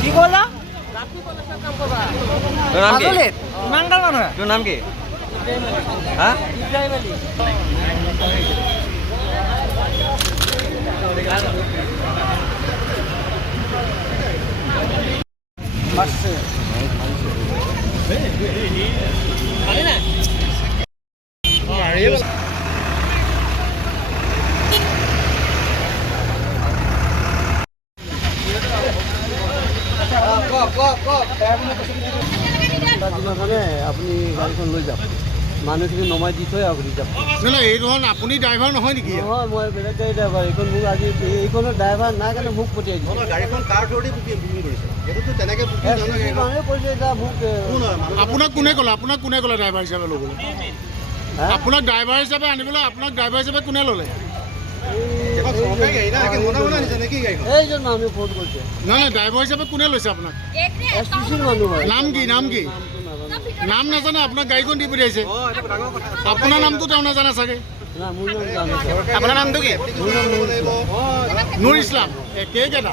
কি ক'লা? তোৰ নাম কি? মাজুলীত ইমান গাল মানুহ তোৰ নাম কি? হা? আপুনি গাড়ীখন লৈ যাওক মানুহখিনি নমাই দি থৈ আপুনি যাব নাই এইখন আপুনি ড্ৰাইভাৰ নহয় নেকি নহয় মই বেলেগ গাড়ী ড্ৰাইভাৰ এইখন মোক আজি এইখনৰ ড্ৰাইভাৰ নাই কাৰণে মোক পঠিয়াই দিছে গাড়ীখন কাৰ থ্ৰুদি বুকিং কৰিছে এইটোতো তেনেকৈ মানুহে কৈছে এতিয়া মোক আপোনাক কোনে ক'লে ড্ৰাইভাৰ হিচাপে ল'বলৈ আপোনাক ড্ৰাইভাৰ হিচাপে আনিবলৈ আপোনাক ড্ৰাইভাৰ হিচাপে কোনে ল'লে এইজন মানুহ ফোন কৰিছে নাই ড্ৰাইভাৰ হিচাপে কোনে লৈছে আপোনাক এছটিচিৰ মানুহ হয় নাম কি নাম নাজানে আপোনাক গাড়ীখন দি পঠিয়াইছে আপোনাৰ নামটো তেওঁ নাজানে চাগে নাই মোৰ নাম জানো আপোনাৰ নামটো কি মোৰ নাম নুৰ ইছলাম কেইকেইটা